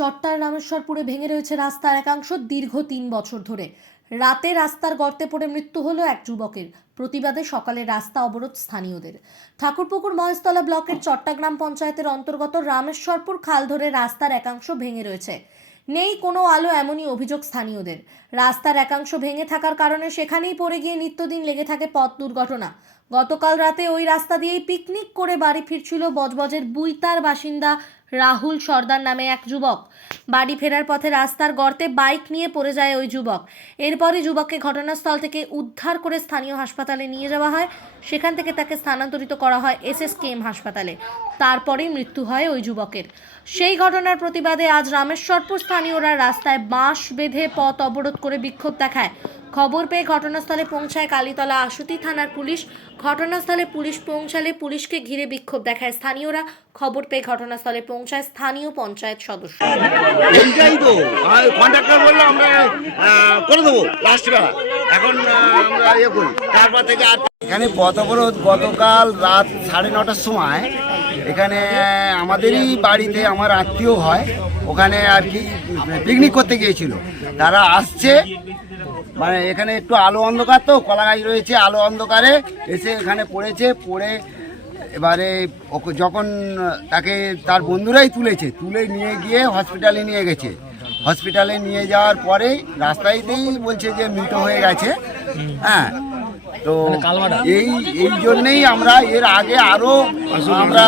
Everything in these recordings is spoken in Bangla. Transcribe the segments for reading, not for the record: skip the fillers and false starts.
চট্টার রামেশ্বরপুরে ভেঙে রয়েছে রাস্তার একাংশ দীর্ঘ ৩ বছর ধরে। রাতে রাস্তার গর্তে পড়ে মৃত্যু হলো এক যুবকের। প্রতিবাদে সকালে রাস্তা অবরোধ স্থানীয়দের। ঠাকুরপুকুর মহেশতলা ব্লকের চট্টগ্রাম পঞ্চায়েতের অন্তর্গত রামেশ্বরপুর খাল ধরে রাস্তার একাংশ ভেঙে রয়েছে। নেই কোনো আলো, এমনই অভিযোগ স্থানীয়দের। রাস্তার একাংশ ভেঙে থাকার কারণে সেখানেই পড়ে গিয়ে নিত্যদিন লেগে থাকে পথ দুর্ঘটনা। গতকাল রাতে ওই রাস্তা দিয়েই পিকনিক করে বাড়ি ফিরছিল বজবজের বুইতার বাসিন্দা রাহুল সর্দার নামে এক যুবক। বাড়ি ফেরার পথে রাস্তার গর্তে বাইক নিয়ে পড়ে যায় ওই যুবক। এরপরই যুবককে ঘটনাস্থল থেকে উদ্ধার করে স্থানীয় হাসপাতালে নিয়ে যাওয়া হয়। সেখান থেকে তাকে স্থানান্তরিত করা হয় SSKM হাসপাতালে। তারপরেই মৃত্যু হয় ওই যুবকের। সেই ঘটনার প্রতিবাদে আজ রামেশ্বরপুর স্থানীয়রা রাস্তায় বাঁশ বেঁধে পথ অবরোধ করে বিক্ষোভ দেখায়। খবর পেয়ে ঘটনাস্থলে পৌঁছায় কালীতলা আশুতি থানার পুলিশ। ঘটনাস্থলে পুলিশ পৌঁছালে পুলিশকে ঘিরে বিক্ষোভ দেখায় স্থানীয়রা। খবর পেয়ে ঘটনাস্থলে পৌঁছায় স্থানীয় পঞ্চায়েত সদস্য। এইটাই তো কন্ট্রাক্টর বললো আমরা করে দেবো লাস্ট বেলা, এখন আমরা ইয়ে করি। তারপর থেকে এখানে পথ অবরোধ গতকাল রাত 9:30টার সময় এখানে আমাদেরই বাড়িতে আমার আত্মীয় হয়, ওখানে আর কি পিকনিক করতে গিয়েছিল। তারা আসছে, মানে এখানে একটু আলো অন্ধকার, তো কলা গাছ রয়েছে, আলো অন্ধকারে এসে এখানে পড়েছে। পড়ে এবারে যখন তাকে তার বন্ধুরাই তুলে নিয়ে গিয়ে হসপিটালে নিয়ে গেছে। হসপিটালে নিয়ে যাওয়ার পরেই রাস্তাতেই বলছে যে মৃত হয়ে গেছে। হ্যাঁ, তো এই জন্যেই আমরা এর আগে আরও আমরা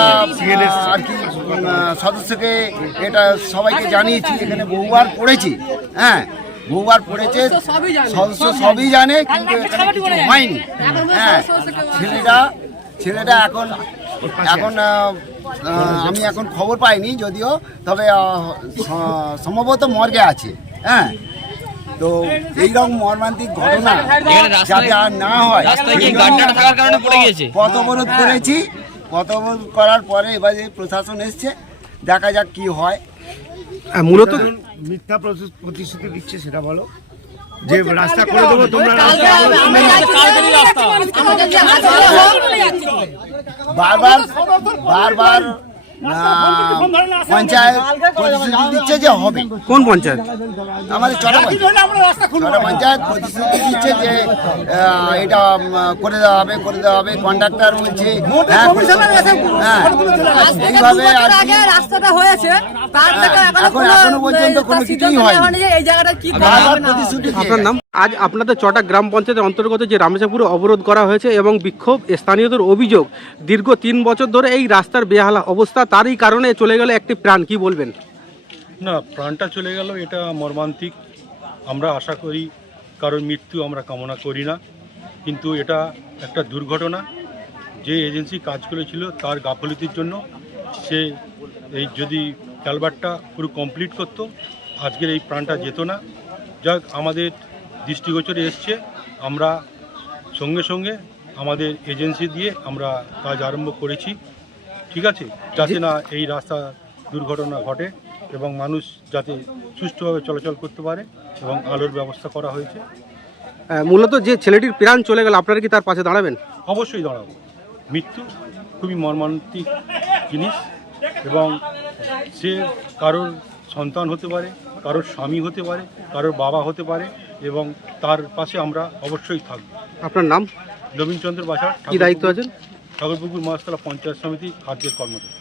আর কি সদস্যকে এটা সবাইকে জানিয়েছি। এখানে বহুবার পড়েছি, হ্যাঁ বহুবার পড়েছে, সদস্য সবই জানে, কিন্তু এখানে কিছু হয়নি। হ্যাঁ, ছেলেটা এখন আমি এখন খবর পাইনি যদিও, তবে সম্ভবত মর্গে আছে। হ্যাঁ, তো এইরকম মর্মান্তিক ঘটনা যাতে আর না হয়, পথ অবরোধ করেছি। পথ অবরোধ করার পরে এবারে প্রশাসন এসছে, দেখা যাক কি হয়। মূলত মিথ্যা প্রতিশ্রুতি দিচ্ছে, সেটা বলো যে রাস্তা করে দেবো তোমরা। বারবার পঞ্চায়েত প্রতিশ্রুতি দিচ্ছে যে হবে। কোন পঞ্চায়েত? আমাদের চটা পঞ্চায়েত প্রতিশ্রুতি দিচ্ছে যে এটা করে দেওয়া হবে। কন্ট্রাক্টর বলছে এইভাবে রাস্তাটা হয়েছে, এখনো পর্যন্ত কোনো কিছুই হয়নি। আপনার নাম? আজ আপনাদের চটা গ্রাম পঞ্চায়েতের অন্তর্গত যে রামেশ্বরপুরে অবরোধ করা হয়েছে এবং বিক্ষোভ, স্থানীয়দের অভিযোগ দীর্ঘ 3 বছর ধরে এই রাস্তার বেহালা অবস্থা, তারই কারণে চলে গেল একটি প্রাণ। কি বলবেন? না, প্রাণটা চলে গেল, এটা মর্মান্তিক। আমরা আশা করি কারোর মৃত্যু আমরা কামনা করি না, কিন্তু এটা একটা দুর্ঘটনা। যে এজেন্সি কাজ করেছিল তার গাফিলতির জন্য সে এই যদি কালভার্টটা পুরো কমপ্লিট করতো, আজকের এই প্রাণটা যেত না। যাক, আমাদের দৃষ্টিগোচরে এসছে, আমরা সঙ্গে সঙ্গে আমাদের এজেন্সি দিয়ে আমরা কাজ আরম্ভ করেছি। ঠিক আছে, যাতে না এই রাস্তা দুর্ঘটনা ঘটে এবং মানুষ যাতে সুষ্ঠুভাবে চলাচল করতে পারে, এবং আলোর ব্যবস্থা করা হয়েছে। মূলত যে ছেলেটির প্রাণ চলে গেল, আপনারা কি তার পাশে দাঁড়াবেন? অবশ্যই দাঁড়াবো। মৃত্যু খুবই মর্মান্তিক জিনিস, এবং সে কারোর সন্তান হতে পারে, কারোর স্বামী হতে পারে, কারোর বাবা হতে পারে, এবং তার পাশে আমরা অবশ্যই থাকব। আপনার নাম? নবীনচন্দ্র বাসার। কি দায়িত্ব আছেন? ঠাকুরপুকুর মহেশতলা পঞ্চায়েত সমিতি খাদ্যের কর্মচারী।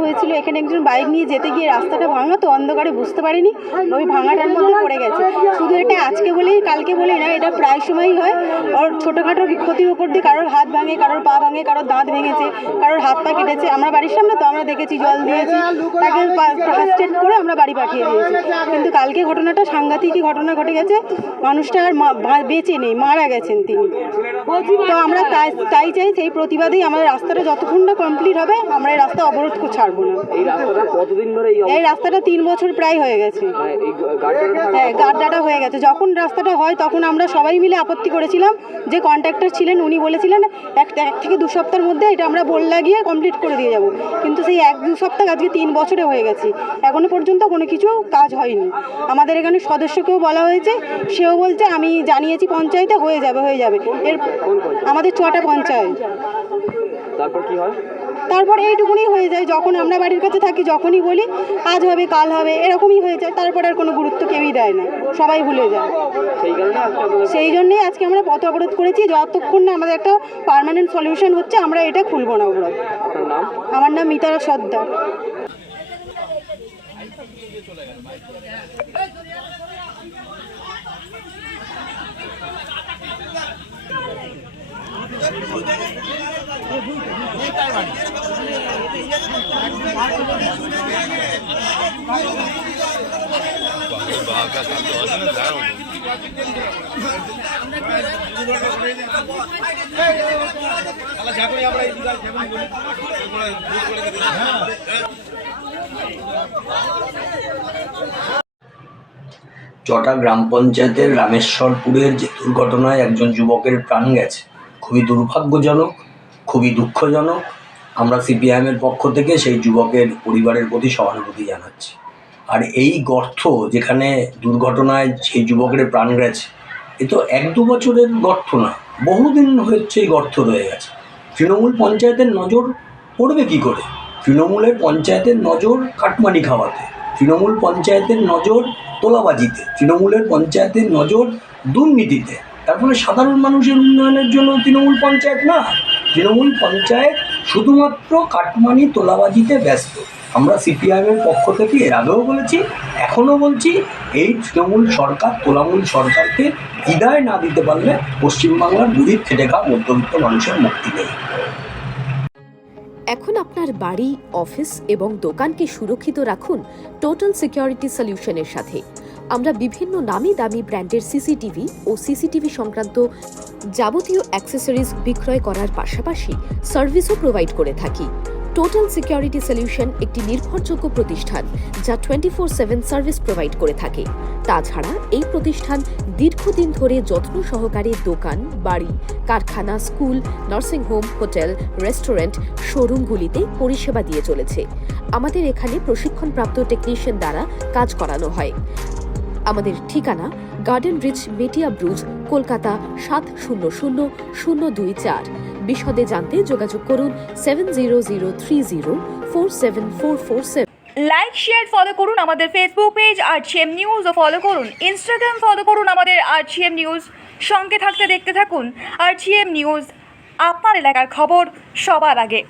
হয়েছিল এখানে একজন বাইক নিয়ে যেতে গিয়ে রাস্তাটা ভাঙা, তো অন্ধকারে বুঝতে পারিনি, ওই ভাঙাটার মধ্যে পড়ে গেছে। শুধু এটা আজকে বলেই কালকে বলেই না, এটা প্রায় সময়ই হয়। ওর ছোটোখাটো ক্ষতির উপর দিয়ে কারোর হাত ভাঙে, কারোর পা ভাঙে, কারোর দাঁত ভেঙেছে, কারোর হাত পা কেটেছে। আমরা বাড়ির সামনে তো আমরা দেখেছি, জল দিয়েছি, তাকে ফার্স্ট এড করে আমরা বাড়ি পাঠিয়ে দিয়েছি। কিন্তু কালকে ঘটনাটা সাংঘাতিকই ঘটনা ঘটে গেছে, মানুষটা আর বেঁচে নেই, মারা গেছেন তিনি। তো আমরা তাই চাই, সেই প্রতিবাদেই আমাদের রাস্তাটা যতক্ষণ না কমপ্লিট হবে আমরা এই রাস্তা অবরোধ ছাড়বো না। এই রাস্তাটা 3 বছর প্রায় হয়ে গেছে। হ্যাঁ, গাড্ডাটা হয়ে গেছে। যখন রাস্তাটা হয় তখন আমরা সবাই মিলে আপত্তি করেছিলাম, যে কন্ট্রাক্টর ছিলেন উনি বলেছিলেন 1 থেকে 2 সপ্তাহের মধ্যে এটা আমরা বোল লাগিয়ে কমপ্লিট করে দিয়ে যাব। কিন্তু সেই 1-2 সপ্তাহ আজকে 3 বছরে হয়ে গেছে, এখনো পর্যন্ত কোনো কিছু কাজ হয়নি। আমাদের এখানে সদস্যকেও বলা হয়েছে, সেও বলছে আমি জানিয়েছি পঞ্চায়েতে, হয়ে যাবে। এর আমাদের 6টা পঞ্চায়েত। তারপর কি হয়? তারপর এইটুকুনি হয়ে যায়, যখন আমরা বাড়ির কাছে থাকি, যখনই বলি আজ হবে কাল হবে এরকমই হয়ে যায়, তারপর আর কোনো গুরুত্ব কেউই দেয় না, সবাই ভুলে যায়। সেই জন্যেই আজকে আমরা পথ অবরোধ করেছি, যতক্ষণ না আমাদের একটা পার্মানেন্ট সলিউশন হচ্ছে আমরা এটা খুলবো না অবরোধ। আমার নাম মিতারা সর্দার। চটা গ্রাম পঞ্চায়েতের রামেশ্বরপুরের যে দুর্ঘটনায় একজন যুবকের প্রাণ গেছে, খুবই দুর্ভাগ্যজনক, খুবই দুঃখজনক। আমরা সিপিআইএমের পক্ষ থেকে সেই যুবকের পরিবারের প্রতি সহানুভূতি জানাচ্ছি। আর এই গর্ত যেখানে দুর্ঘটনায় সেই যুবকের প্রাণ গেছে, এ তো 1-2 বছরের গর্ত না, বহুদিন হচ্ছে এই গর্ত রয়ে গেছে। তৃণমূল পঞ্চায়েতের নজর পড়বে কি করে? তৃণমূলের পঞ্চায়েতের নজর কাটমানি খাওয়াতে, তৃণমূল পঞ্চায়েতের নজর তোলাবাজিতে, তৃণমূলের পঞ্চায়েতের নজর দুর্নীতিতে। তার ফলে সাধারণ মানুষের উন্নয়নের জন্য তৃণমূল পঞ্চায়েত না, তৃণমূল পঞ্চায়েত শুধুমাত্র কাটমানি তোলাবাজিতে ব্যস্ত। আমরা সিপিআইএমের পক্ষ থেকে এর আগেও বলেছি, এখনও বলছি, এই তৃণমূল সরকার, তোলামূল সরকারকে বিদায় না দিতে পারলে পশ্চিমবাংলার গরিব খেটে খাওয়া মধ্যবিত্ত মানুষের মুক্তি নেই। এখন আপনার বাড়ি, অফিস এবং দোকানকে সুরক্ষিত রাখুন টোটাল সিকিউরিটি সলিউশনের সাথে। আমরা বিভিন্ন নামি দামি ব্র্যান্ডের সিসিটিভি ও সিসিটিভি সংক্রান্ত যাবতীয় অ্যাক্সেসরিজ বিক্রয় করার পাশাপাশি সার্ভিসও প্রোভাইড করে থাকি। টোটাল সিকিউরিটি সলিউশন একটি নির্ভরযোগ্য প্রতিষ্ঠান যা 24/7 সার্ভিস প্রোভাইড করে থাকে। তাছাড়া এই প্রতিষ্ঠান দীর্ঘদিন ধরে যত্ন সহকারে দোকান, বাড়ি, কারখানা, স্কুল, নার্সিংহোম, হোটেল, রেস্টুরেন্ট, শোরুমগুলিতে পরিষেবা দিয়ে চলেছে। আমাদের এখানে প্রশিক্ষণপ্রাপ্ত টেকনিশিয়ান দ্বারা কাজ করানো হয়। আমাদের ঠিকানা গার্ডেন রিচ, মেটিয়া ব্রুজ, কলকাতা 700024। বিশদে জানতে যোগাযোগ করুন 7003047447। লাইক, শেয়ার, ফলো করুন আমাদের ফেসবুক পেজ RGM নিউজ ও ফলো করুন ইনস্টাগ্রাম, ফলো করুন আমাদের RGM নিউজ। সঙ্গে থাকতে দেখতে থাকুন RGM নিউজ, আপনার এলাকার খবর সবার আগে।